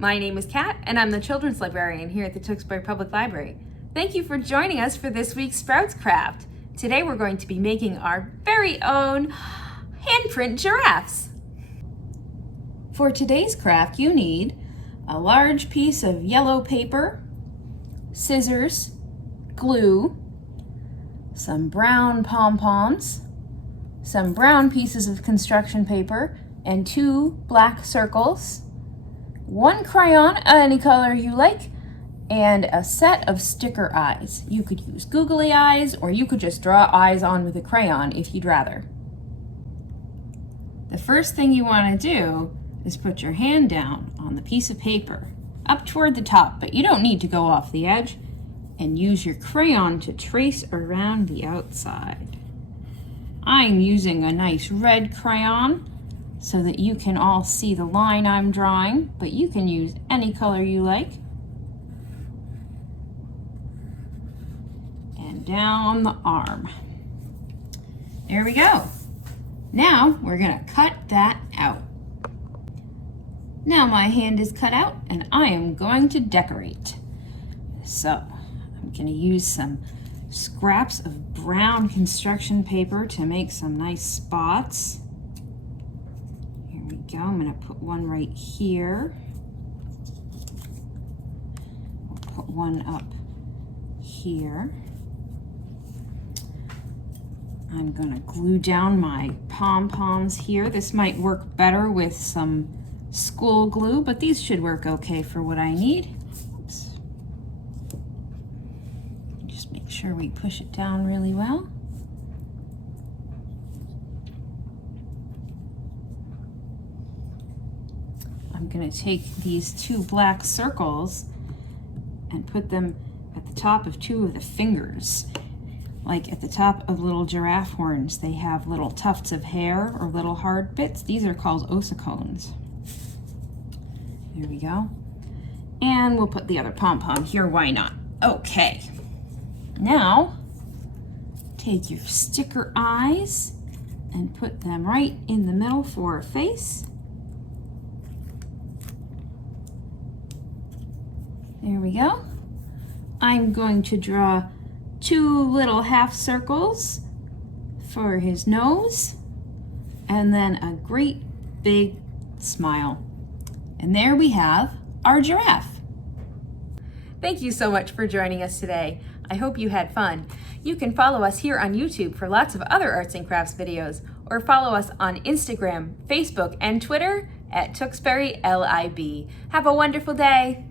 My name is Kat, and I'm the children's librarian here at the Tewksbury Public Library. Thank you for joining us for this week's Sprouts Craft. Today we're going to be making our very own handprint giraffes. For today's craft, you need a large piece of yellow paper, scissors, glue, some brown pom-poms, some brown pieces of construction paper, and 2 black circles, 1 crayon, any color you like, and a set of sticker eyes. You could use googly eyes, or you could just draw eyes on with a crayon if you'd rather. The first thing you want to do is put your hand down on the piece of paper, up toward the top, but you don't need to go off the edge, and use your crayon to trace around the outside. I'm using a nice red crayon so that you can all see the line I'm drawing, but you can use any color you like. And down the arm. There we go. Now we're gonna cut that out. Now my hand is cut out and I am going to decorate. So I'm gonna use some scraps of brown construction paper to make some nice spots. Here we go. I'm gonna put one right here. We'll put one up here. I'm gonna glue down my pom-poms here. This might work better with some school glue, but these should work okay for what I need. Oops. Just make sure we push it down really well. I'm gonna take these 2 black circles and put them at the top of 2 of the fingers. Like at the top of little giraffe horns, they have little tufts of hair or little hard bits. These are called ossicones. There we go. And we'll put the other pom-pom here, why not? Okay. Now, take your sticker eyes and put them right in the middle for a face. There we go. I'm going to draw 2 little half circles for his nose, and then a great big smile. And there we have our giraffe. Thank you so much for joining us today. I hope you had fun. You can follow us here on YouTube for lots of other arts and crafts videos, or follow us on Instagram, Facebook, and Twitter at Tewksbury LIB. Have a wonderful day.